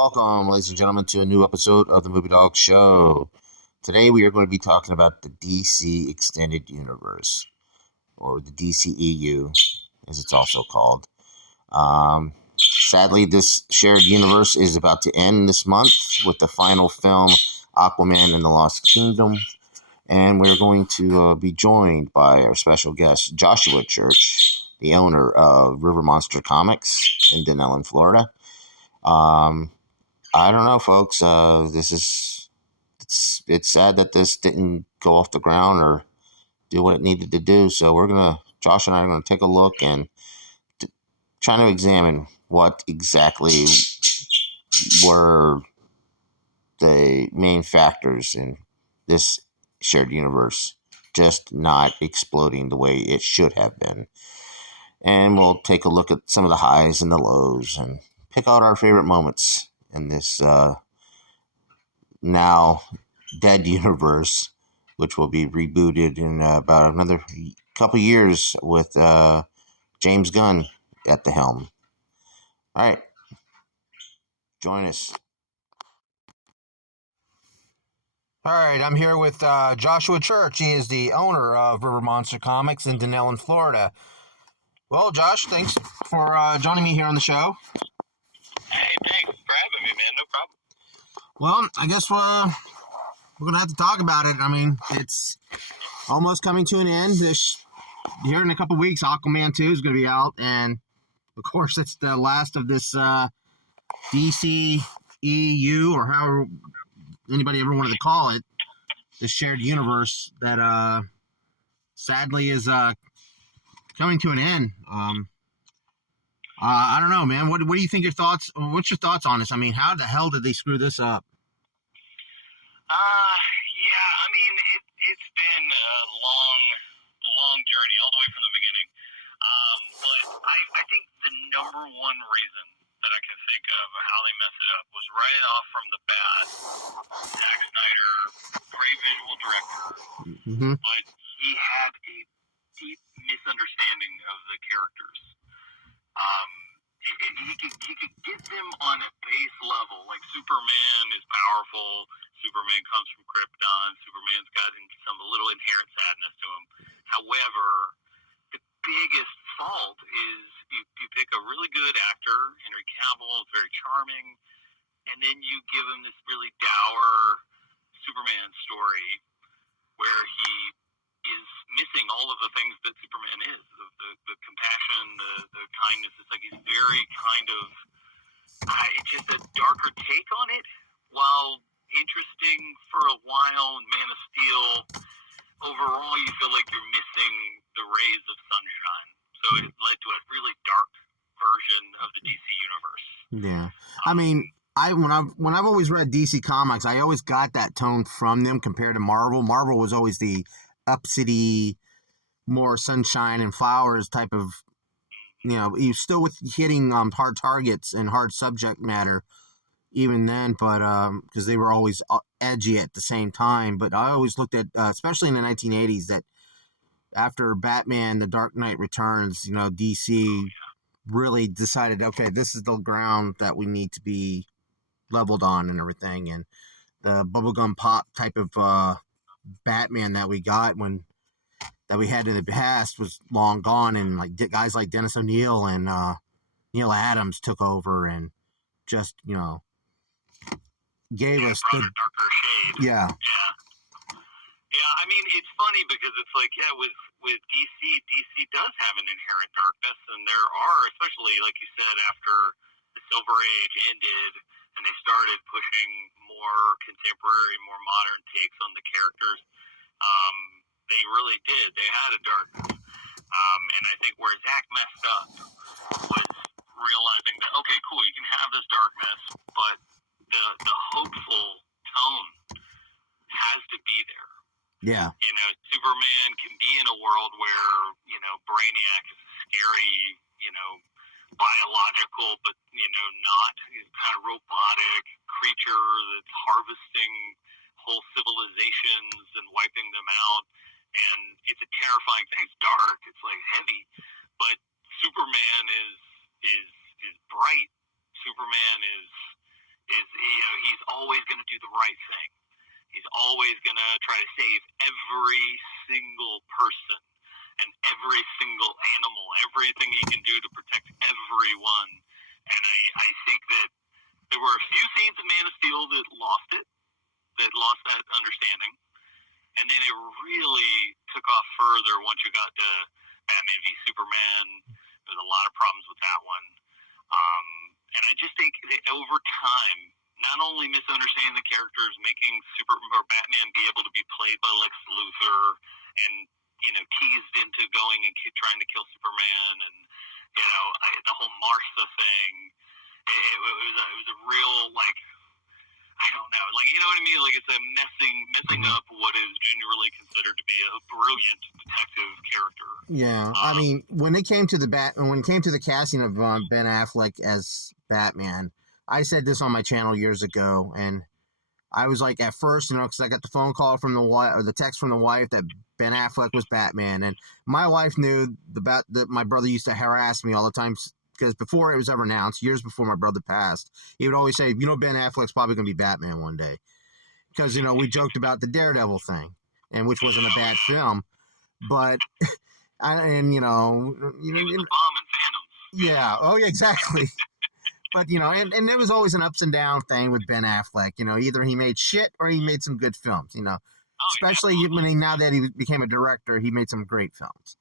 welcome, ladies and gentlemen, to a new episode of the Movie Dawgs Show. Today we are going to be talking about the DC Extended Universe, or the DCEU, as it's also called. Sadly, this shared universe is about to end this month with the final film, Aquaman and the Lost Kingdom, and we're going to be joined by our special guest, Joshua Church, the owner of River Monster Comics in Dunnellon, Florida. I don't know, folks. It's sad that this didn't go off the ground or do what it needed to do. So Josh and I are gonna take a look and try to examine what exactly were the main factors in this shared universe just not exploding the way it should have been. And we'll take a look at some of the highs and the lows and pick out our favorite moments in this now dead universe, which will be rebooted in about another couple years with James Gunn at the helm. All right, join us. All right, I'm here with Joshua Church. He is the owner of River Monster Comics in Dunnellon, Florida. Well, Josh, thanks for joining me here on the show. Hey, thanks for having me, man. No problem. Well, I guess we're going to have to talk about it. I mean, it's almost coming to an end. Here in a couple weeks, Aquaman 2 is going to be out. And, of course, it's the last of this DCEU, or however anybody ever wanted to call it, the shared universe that sadly is coming to an end. I don't know, man. What do you think what's your thoughts on this? I mean, how the hell did they screw this up? Yeah, I mean, it's been a long journey all the way from the beginning. But I think the number one reason that I can think of how they messed it up was right off from the bat. Zack Snyder, great visual director, but he had a deep misunderstanding of the characters. He could get them on a base level, like Superman is powerful, Superman comes from Krypton, Superman's got some little inherent sadness to him. However, the biggest fault is you pick a really good actor, Henry Cavill, is very charming, and then you give him this really dour Superman story where he is missing all of the things that Superman is, the compassion, the kindness. It's like he's very kind of, it's just a darker take on it, while interesting for a while in Man of Steel. Overall, you feel like you're missing the rays of sunshine. So it led to a really dark version of the DC universe. Yeah. I mean, when I've always read DC Comics, I always got that tone from them compared to Marvel. Marvel was always the upcity, more sunshine and flowers type of, you still with hitting hard targets and hard subject matter even then, but because they were always edgy at the same time. But I always looked at, especially in the 1980s, that after Batman, The Dark Knight Returns, DC really decided, okay, this is the ground that we need to be leveled on and everything. And the bubblegum pop type of Batman that we had in the past was long gone, and like guys like Dennis O'Neil and Neil Adams took over and just gave us the darker shade. Yeah. I mean, it's funny because it's like, with DC does have an inherent darkness, and there are, especially like you said, after the Silver Age ended and they started pushing more contemporary, more modern takes on the characters. They really did. They had a darkness. And I think where Zack messed up was realizing that, okay, cool, you can have this darkness, but the hopeful tone has to be there. Yeah. Superman can be in a world where, Brainiac is a scary, biological, but, not kind of robotic creature that's harvesting whole civilizations and wiping them out. And it's a terrifying thing. It's dark. It's like heavy, but Superman is bright. Superman is is, he's always going to do the right thing. He's always going to try to save every single person and every single animal, everything he can do to protect everyone. And I think that there were a few scenes in Man of Steel that lost that understanding. And then it really took off further once you got to Batman v Superman. There was a lot of problems with that one. And I just think that over time, not only misunderstanding the characters, making Batman be able to be played by Lex Luthor, and teased into going and trying to kill Superman, and the whole Martha thing. It was a real, like, I don't know, like, you know what I mean? Like, it's a messing up what is generally considered to be a brilliant detective character. Yeah, I mean, when it came to the casting of Ben Affleck as Batman, I said this on my channel years ago, and I was like, at first, because I got the phone call from the wife, or the text from the wife, that Ben Affleck was Batman, and my wife knew that my brother used to harass me all the time, because before it was ever announced, years before my brother passed, he would always say, Ben Affleck's probably going to be Batman one day, because we joked about the Daredevil thing, and which wasn't a bad film, but he was a bomb in Phantom. Yeah, oh yeah, exactly. But, and there was always an ups and down thing with Ben Affleck. Either he made shit or he made some good films, Especially now that he became a director, he made some great films.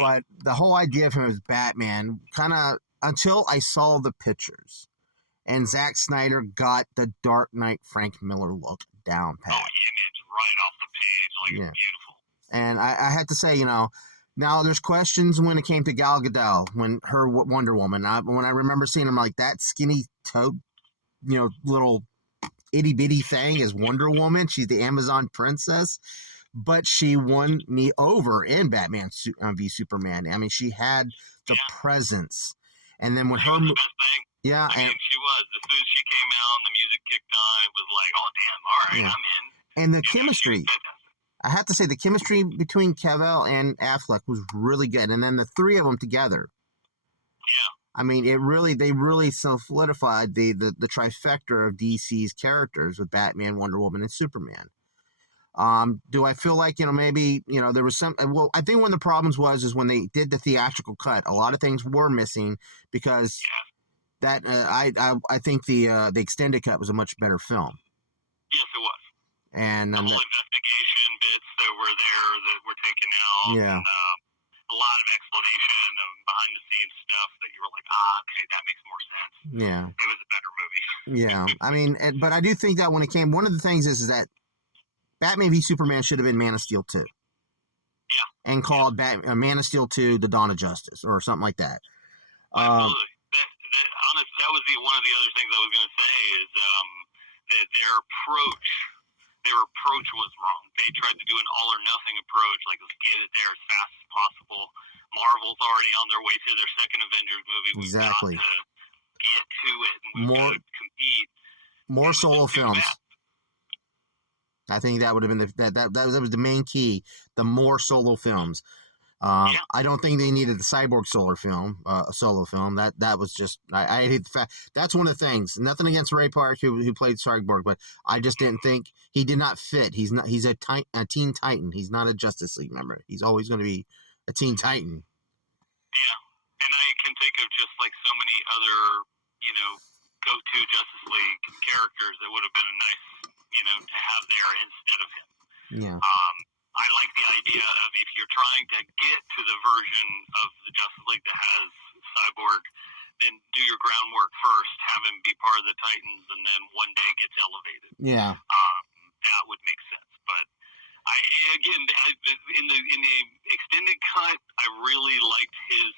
But the whole idea of him as Batman, kind of, until I saw the pictures, and Zack Snyder got the Dark Knight Frank Miller look down pat. Oh, the image right off the page, like, it's beautiful. And I had to say, now there's questions when it came to Gal Gadot, when her Wonder Woman. When I remember seeing him like that skinny toe, little itty bitty thing as Wonder Woman. She's the Amazon princess, but she won me over in Batman v Superman. I mean, she had the presence, and then when she was the best thing. Yeah, I mean, she was. As soon as she came out and the music kicked on, it was like, oh damn, all right, I'm in. And the chemistry. I have to say, the chemistry between Cavill and Affleck was really good, and then the three of them together. Yeah. I mean, they really solidified the trifecta of DC's characters with Batman, Wonder Woman, and Superman. Do I feel like maybe there was some? Well, I think one of the problems is when they did the theatrical cut, a lot of things were missing because that I think the extended cut was a much better film. Yes, it was. And the whole investigation bits that were there that were taken out. Yeah. And, a lot of explanation of behind the scenes stuff that you were like, okay, that makes more sense. Yeah. It was a better movie. Yeah. I mean, but I do think that when it came, one of the things is that Batman v Superman should have been Man of Steel 2. Yeah. And called Man of Steel 2 The Dawn of Justice or something like that. Absolutely. That was one of the other things I was going to say is that their approach was wrong. They tried to do an all or nothing approach, like let's get it there as fast as possible. Marvel's already on their way to their second Avengers movie. We've got to get to it, and we've got to compete. More solo films. I think that would have been that was the main key. The more solo films. I don't think they needed the Cyborg solo film. That was just I hate the fact that's one of the things. Nothing against Ray Park who played Cyborg, but I just didn't think he did not fit. He's a Teen Titan. He's not a Justice League member. He's always going to be a Teen Titan. Yeah, and I can think of just like so many other go-to Justice League characters that would have been nice to have there instead of him. Yeah. I like the idea of if you're trying to get to the version of the Justice League that has Cyborg, then do your groundwork first, have him be part of the Titans, and then one day gets elevated. Yeah. That would make sense. But in the extended cut, I really liked his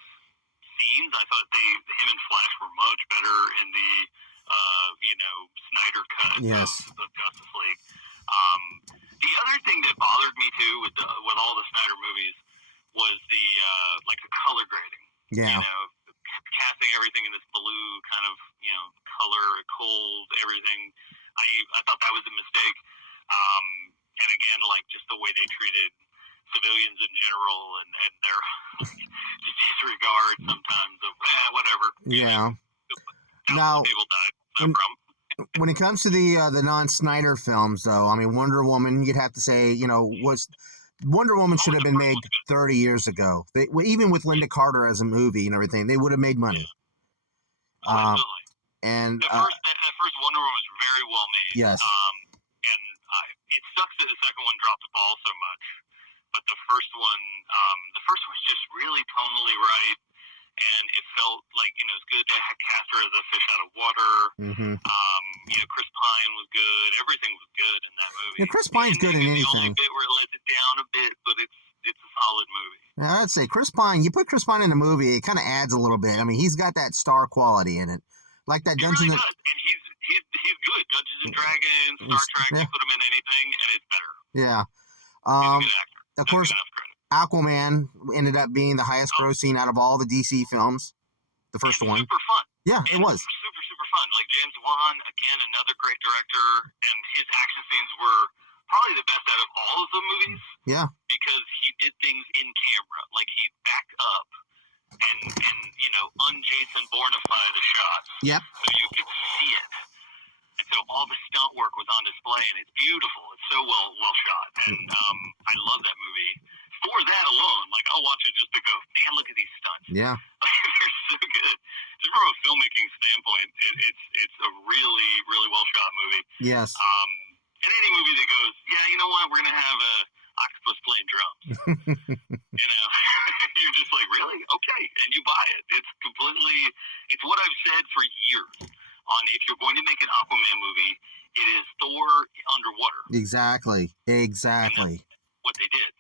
scenes. I thought him and Flash were much better in the Snyder cut of Justice League. The other thing that bothered me too with all the Snyder movies was the color grading. Yeah. Casting everything in this blue kind of color, cold, everything. I thought that was a mistake. And again, like just the way they treated civilians in general and their just disregard sometimes of whatever. Yeah. Now people died. No problem. when it comes to the non-Snyder films, though, I mean, Wonder Woman, you'd have to say, was Wonder Woman should have been made 30 years ago. Even with Linda Carter as a movie and everything, they would have made money. Absolutely. And that first Wonder Woman was very well made. Yes. And it sucks that the second one dropped the ball so much, but the first one was just really tonally right, and it felt like it's good to cast her as a fish out of water. Mm-hmm. Chris Pine was good. Everything was good in that movie. Yeah, Chris Pine's good in anything. The only bit where it lets it down a bit, but it's a solid movie. Yeah, I'd say Chris Pine. You put Chris Pine in a movie, it kind of adds a little bit. I mean, he's got that star quality in it, like that Dungeons. Really does, and he's good. Dungeons and Dragons, Star Trek. You put him in anything, and it's better. Yeah. He's a good actor. Of course, Aquaman ended up being the highest grossing out of all the DC films. The first one. Super fun. Yeah, it was. Super fun. Like James Wan, again, another great director, and his action scenes were probably the best out of all of the movies. Yeah. Because he did things in camera. Like he'd back up and un-Jason Bourne-ify the shots. Yep. So you could see it. And so all the stunt work was on display, and it's beautiful. It's so well shot. And I love that movie. For that alone, like I'll watch it just to go, man, look at these stunts. Yeah. They're so good. Just from a filmmaking standpoint, it's a really, really well shot movie. Yes. And any movie that goes, yeah, you know what, we're gonna have a octopus playing drums. You're just like, really? Okay, and you buy it. It's what I've said for years. On if you're going to make an Aquaman movie, it is Thor underwater. Exactly. What they did.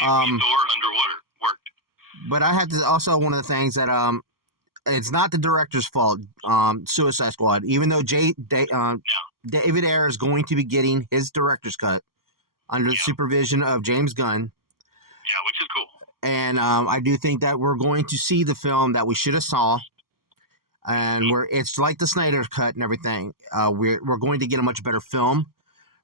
Thor underwater worked. But I had to also, one of the things that it's not the director's fault. Suicide Squad, even though David Ayer is going to be getting his director's cut under the supervision of James Gunn. Yeah, which is cool. And I do think that we're going to see the film that we should have saw. And it's like the Snyder cut and everything. We're going to get a much better film.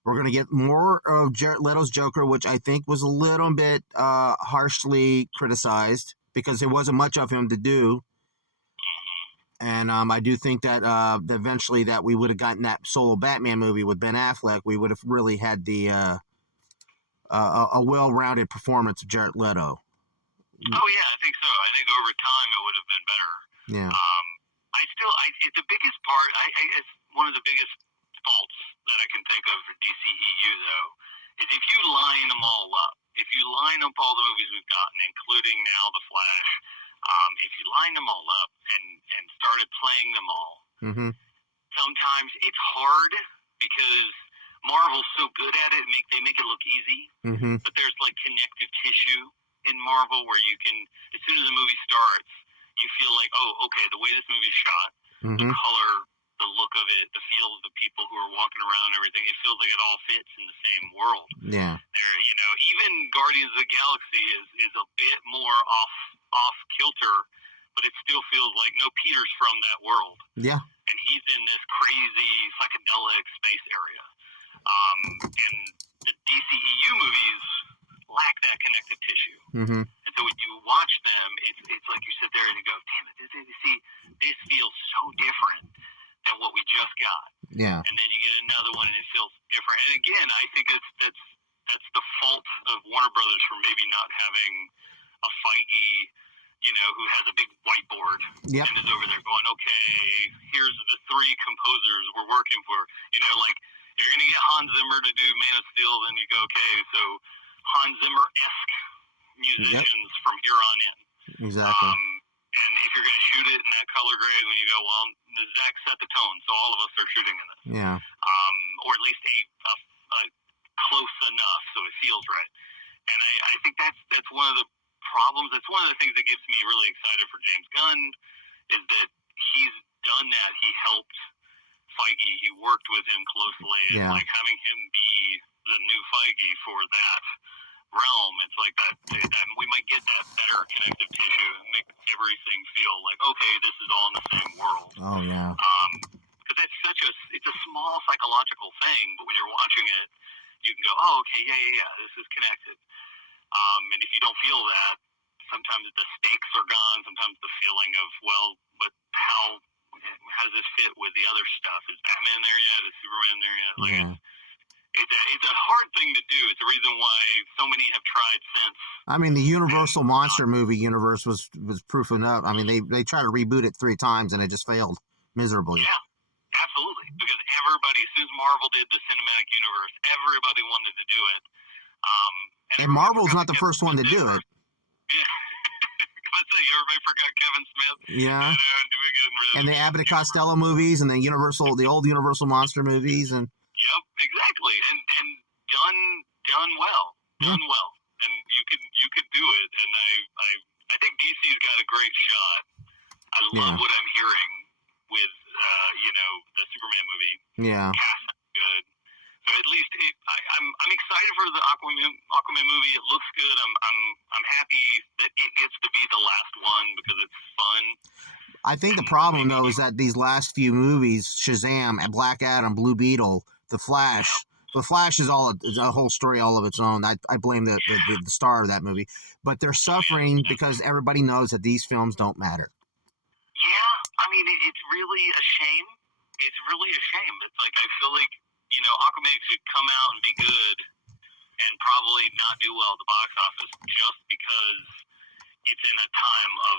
We're going to get more of Jared Leto's Joker, which I think was a little bit harshly criticized because there wasn't much of him to do. And I do think that eventually that we would have gotten that solo Batman movie with Ben Affleck. We would have really had the a well-rounded performance of Jared Leto. Oh yeah, I think so. I think over time it would have been better. Yeah. The biggest part, it's one of the biggest faults that I can think of for DCEU though, is if you line them all up. If you line up all the movies we've gotten, including now The Flash, if you line them all up and started playing them all, sometimes it's hard because Marvel's so good at it. They make it look easy, but there's like connective tissue in Marvel where you can, as soon as the movie starts, you feel like, oh, okay, the way this movie's shot, the color, the look of it, the feel of the people who are walking around and everything, it feels like it all fits in the same world. Yeah. Even Guardians of the Galaxy is a bit more off kilter, but it still feels like, no, Peter's from that world. Yeah. And he's in this crazy psychedelic space area. And the DCEU movies lack that connective tissue. And so when you watch them, it's like you sit there and you go, damn it, this feels so different than what we just got. Yeah. And then you get another one and it feels different. And again, I think that's the fault of Warner Brothers for maybe not having a Feige, who has a big whiteboard and is over there going, okay, here's the 3 composers we're working for. Like you're going to get Hans Zimmer to do Man of Steel, then you go, okay, so Hans Zimmer-esque musicians from here on in. Exactly. And if you're going to shoot it in that color grade, when you go, well, Zach set the tone, so all of us are shooting in this. Yeah. Or at least a close enough so it feels right. And I think that's one of the problems. That's one of the things that gets me really excited for James Gunn is that he's done that. He helped Feige. He worked with him closely. Yeah. And like having him be the new Feige for that realm, it's like that we might get that better connective tissue and make everything feel like, okay, this is all in the same world. Oh yeah. Because it's a small psychological thing, but when you're watching it, you can go, oh, okay, yeah, this is connected. And if you don't feel that, sometimes the stakes are gone. Sometimes the feeling of, well, but how does this fit with the other stuff? Is Batman there yet? Is Superman there yet? Like, Yeah. it's a hard thing to do. It's the reason why so many have tried since. I mean, the Universal monster movie universe was proof enough. I mean, they tried to reboot it 3 times and it just failed miserably. Yeah, absolutely. Because everybody, as soon as Marvel did the cinematic universe, everybody wanted to do it. And Marvel's not the first one to do it. Yeah. Everybody forgot Kevin Smith. Yeah. Doing it in And the Abbott and Costello movies and the old Universal monster movies and. Yep, exactly. And done well. Done well. And you could do it. And I think DC's got a great shot. I love what I'm hearing with the Superman movie. Yeah. Cast good. So at least I'm excited for the Aquaman movie. It looks good. I'm happy that it gets to be the last one because it's fun. I think the problem though is that these last few movies, Shazam, Black Adam, Blue Beetle, The Flash. The Flash is a whole story all of its own. I blame the star of that movie, but they're suffering because everybody knows that these films don't matter. Yeah, I mean it's really a shame. It's really a shame. It's like I feel like Aquaman should come out and be good, and probably not do well at the box office just because it's in a time of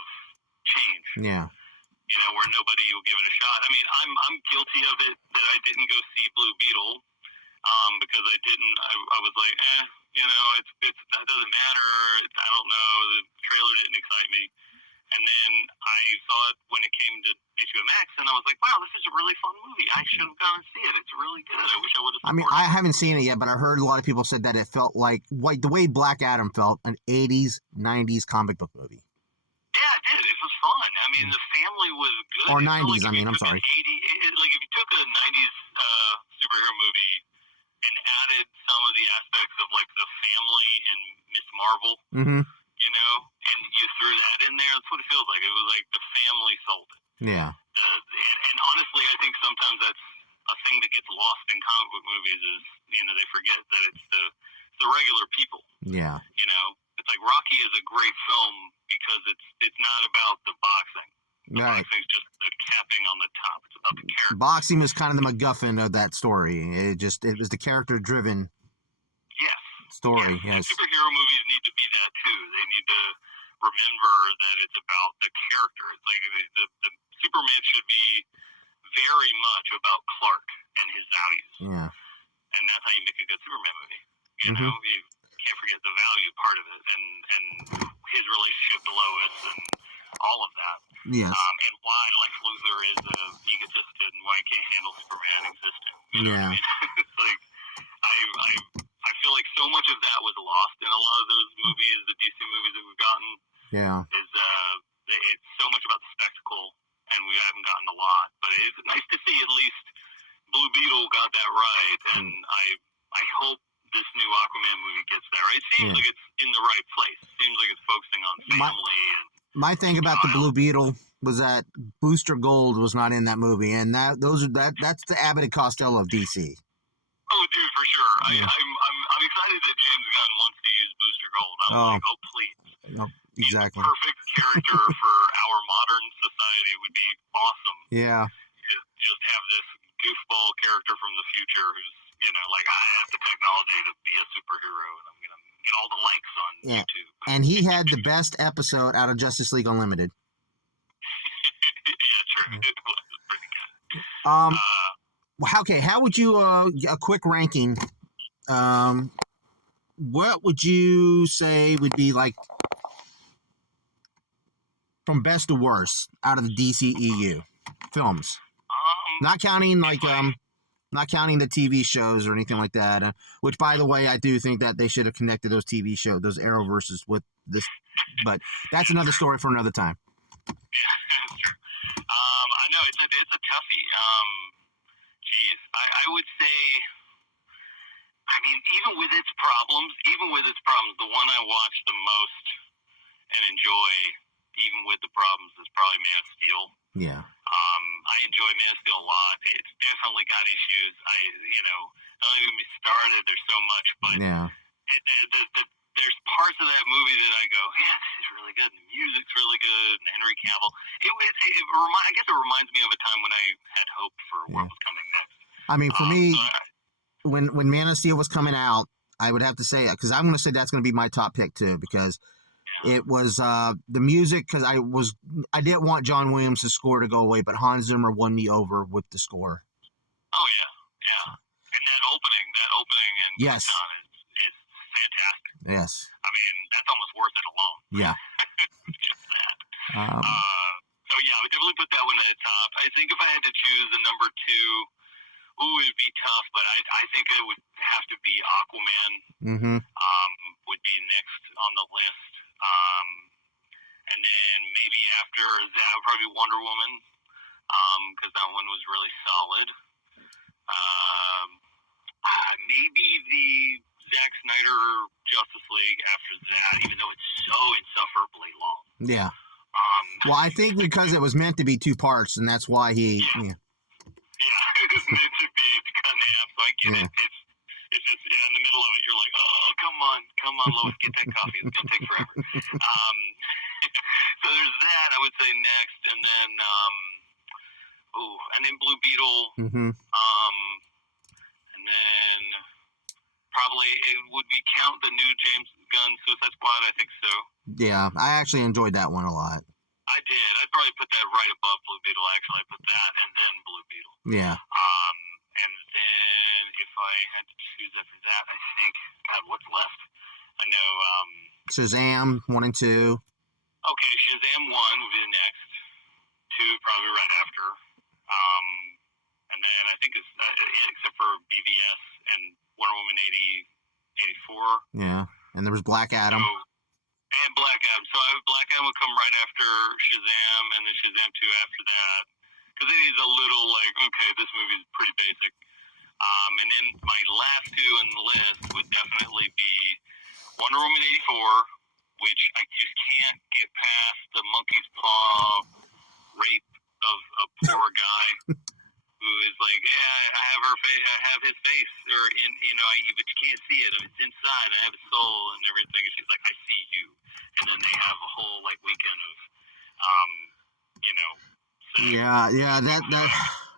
change. Yeah. Where nobody will give it a shot. I mean, I'm guilty of it that I didn't go see Blue Beetle because I didn't. I was like, it's that doesn't matter. I don't know. The trailer didn't excite me. And then I saw it when it came to HBO Max, and I was like, wow, this is a really fun movie. I should have gone and see it. It's really good. I wish I would have. I mean, I haven't seen it yet, but I heard a lot of people said that it felt like the way Black Adam felt, an 80s, 90s comic book movie. Yeah, it did. It was fun. I mean, the family was good. Or 90s, I'm sorry. Like if you took a 90s superhero movie and added some of the aspects of like the family in Miss Marvel, and you threw that in there, that's what it feels like. It was like the family sold it. Yeah. And honestly, I think sometimes that's a thing that gets lost in comic book movies is, they forget that it's the regular people. Yeah. It's like Rocky is a great film because it's not about the boxing. The boxing's just the capping on the top. It's about the character. Boxing was kind of the MacGuffin of that story. It was the character-driven story. Yes. And superhero movies need to be that too. They need to remember that it's about the character. It's like the Superman should be very much about Clark and his values. Yeah. And that's how you make a good Superman movie. You can't forget the value part of it and his relationship to Lois and all of that. Yes. And why Lex Luthor is egotistic and why he can't handle Superman existing. You know what I mean? It's like I feel like so much of that was lost in a lot of those movies, the DC movies that we've gotten. Yeah. It's so much about the spectacle, and we haven't gotten a lot. But it's nice to see at least Blue Beetle got that right, and I hope this new Aquaman movie gets that right. It seems like it's in the right place. It seems like it's focusing on family. My thing about the Blue Beetle was that Booster Gold was not in that movie, and that's the Abbott and Costello of DC. Oh, dude, for sure. I'm excited that James Gunn wants to use Booster Gold. I'm like, oh, please. No, exactly. He's the perfect character for our modern society. Would be awesome. Yeah. Just have this goofball character from the future who's, like, I have the technology to be a superhero, and I'm going to get all the likes on YouTube. And he had the best episode out of Justice League Unlimited. Yeah, true. It was pretty good. Okay, how would you, a quick ranking, what would you say would be, like, from best to worst out of the DCEU films? Not counting, like, not counting the TV shows or anything like that, which, by the way, I do think that they should have connected those TV shows, those Arrowverses with this, but that's another story for another time. Yeah, that's true. I know, it's a toughie. I would say, I mean, even with its problems, the one I watch the most and enjoy, even with the problems, is probably Man of Steel. Yeah. I enjoy Man of Steel a lot. It's definitely got issues. Don't even get me started. There's so much, but the there's parts of that movie that I go, yeah, this is really good. And the music's really good. And Henry Cavill. I guess it reminds me of a time when I had hope for what was coming next. I mean, for me, when Man of Steel was coming out, I would have to say, because I'm going to say that's going to be my top pick too, because it was the music. Because I didn't want John Williams' score to go away, but Hans Zimmer won me over with the score. Oh yeah. And that opening and yes, is fantastic. Yes. I mean, that's almost worth it alone. Yeah. Just that. So yeah, I would definitely put that one at the top. I think if I had to choose a number two, it'd be tough, but I think it would have to be Aquaman. Mm-hmm. Would be next on the list. And then maybe after that would probably be Wonder Woman, because that one was really solid. Maybe the Zack Snyder Justice League after that, even though it's so insufferably long. Yeah. Well, I think because it was meant to be two parts, and that's why he. Yeah, it was meant to be cut in half. So I get it. It's just in the middle of it, you're like, oh, come on, Lois, get that coffee. It's gonna take forever. So there's that. I would say next, and then Blue Beetle. Mm-hmm. And then probably would we count the new James Gunn Suicide Squad? I think so. Yeah, I actually enjoyed that one a lot. I did. I'd probably put that right above Blue Beetle. Actually, I put that and then Blue Beetle. Yeah. And then if I had to choose after that, I think, God, what's left? I know. Shazam 1 and 2. Okay, Shazam 1 would be the next. 2 probably right after. And then I think it's except for BVS and Wonder Woman 84. Yeah, and there was Black Adam. And Black Adam. So Black Adam would come right after Shazam, and then Shazam 2 after that. Because it is a little like, okay, this movie is pretty basic. And then my last two on the list would definitely be Wonder Woman 84, which I just can't get past the monkey's paw rape of a poor guy who is like, yeah, I have her face, I have his face, or but you can't see it, and it's inside. I have his soul and everything. And she's like, I see you. And then they have a whole weekend of, Yeah, that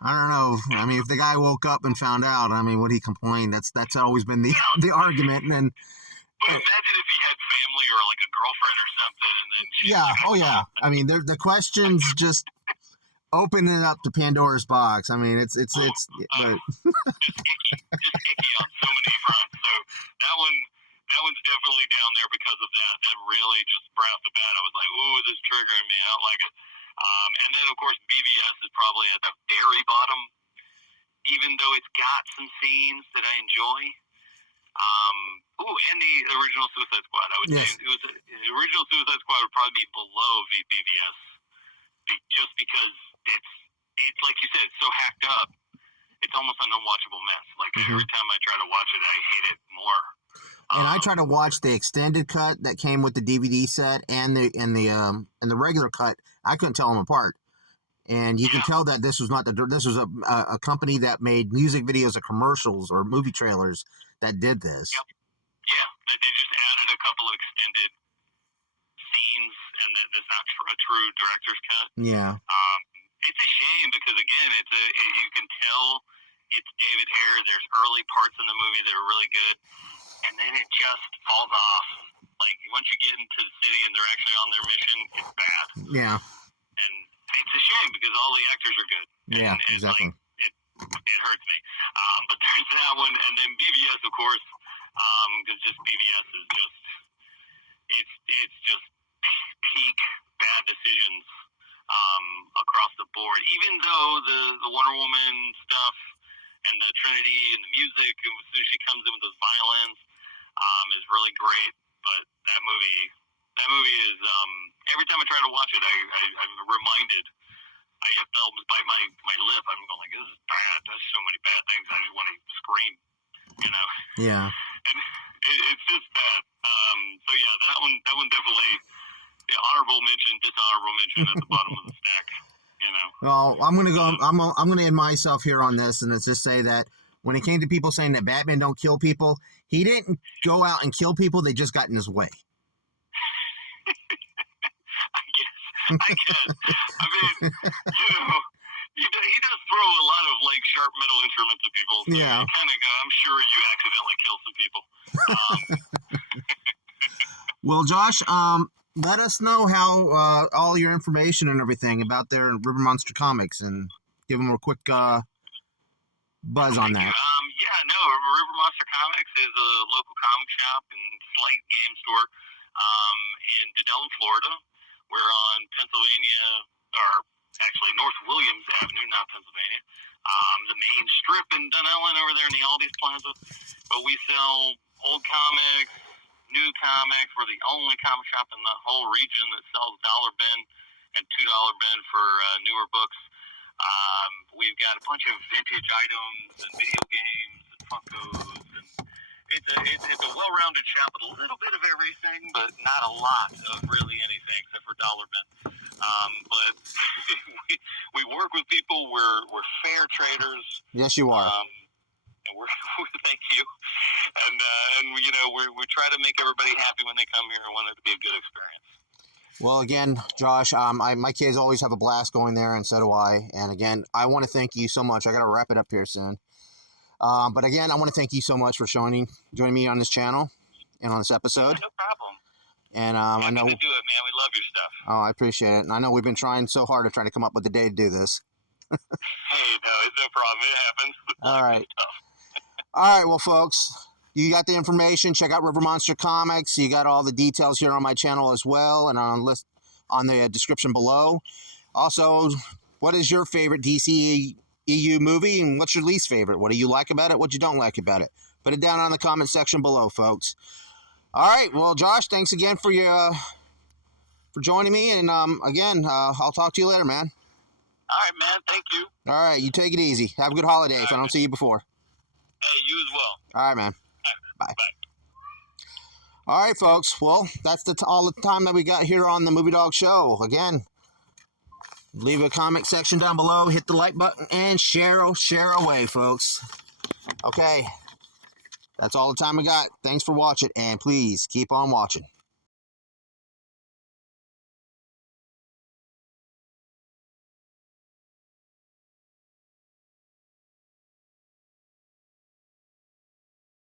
I don't know. I mean, if the guy woke up and found out, I mean, would he complain? That's always been the argument. And then, but imagine if he had family or a girlfriend or something, and then yeah. I mean, the questions just open it up to Pandora's box. I mean, it's just icky on so many fronts. So that one's definitely down there because of that. That really just right off the bat, I was like, ooh, this is triggering me. I don't like it. And then, of course, BVS is probably at the very bottom, even though it's got some scenes that I enjoy. And the original Suicide Squad. I would say the original Suicide Squad would probably be below BVS, just because it's like you said, it's so hacked up. It's almost an unwatchable mess. Every time I try to watch it, I hate it more. And I try to watch the extended cut that came with the DVD set and the regular cut. I couldn't tell them apart. And you can tell that this was a company that made music videos or commercials or movie trailers that did this. Yep. Yeah, they just added a couple of extended scenes, and it's not a true director's cut. Yeah. It's a shame because again, you can tell it's David Ayer. There's early parts in the movie that are really good, and then it just falls off. Once you get into the city and they're actually on their mission, it's bad. Yeah. And it's a shame because all the actors are good. Yeah, exactly. It hurts me. But there's that one, and then BVS, of course, because just BVS is just it's just peak bad decisions across the board. Even though the Wonder Woman stuff and the Trinity and the music, and as soon as she comes in with those violins, is really great. But that movie is every time I try to watch it, I'm reminded. I almost bite my lip. I'm going this is bad. There's so many bad things. I just want to scream, Yeah. And it's just bad. So yeah, that one definitely honorable mention, dishonorable mention at the bottom of the stack. Well, I'm gonna end myself here on this, and it's just say that when it came to people saying that Batman don't kill people, he didn't go out and kill people. They just got in his way. I guess. I mean, he does throw a lot of like sharp metal instruments at people. So Yeah. Kind of go. I'm sure you accidentally killed some people. Well, Josh, let us know how all your information and everything about their River Monster Comics, and give them a quick buzz on that. River Monster Comics is a local comic shop and slight game store in Dunnellon, Florida. We're on Pennsylvania, or actually North Williams Avenue, not Pennsylvania. The main strip in Dunnellon over there in the Aldi's Plaza. But we sell old comics, new comics. We're the only comic shop in the whole region that sells $1 bin and $2 bin for newer books. We've got a bunch of vintage items and video games and Funkos, and it's a well-rounded shop with a little bit of everything, but not a lot of really anything except for $1 bin. But we work with people. We're fair traders. Yes, you are. And we're thank you. And we try to make everybody happy when they come here and want it to be a good experience. Well, again, Josh, my kids always have a blast going there, and so do I. And again, I want to thank you so much. I got to wrap it up here soon. But again, I want to thank you so much for joining me on this channel and on this episode. No problem. And I know to do it, man. We love your stuff. Oh, I appreciate it. And I know we've been trying so hard to come up with a day to do this. Hey, no, it's no problem. It happens. All right. All right, well, folks, you got the information. Check out River Monster Comics. You got all the details here on my channel as well, and on the description below. Also, what is your favorite DCEU movie, and what's your least favorite? What do you like about it? What you don't like about it? Put it down on the comment section below, folks. All right, well, Josh, thanks again for joining me, and again, I'll talk to you later, man. All right, man. Thank you. All right, you take it easy. Have a good holiday if I don't see you before. Hey, you as well. All right, man. Bye. Bye. All right, folks. Well, that's all the time that we got here on the Movie Dog Show. Again, leave a comment section down below, hit the like button, and share away, folks. Okay. That's all the time we got. Thanks for watching, and please keep on watching.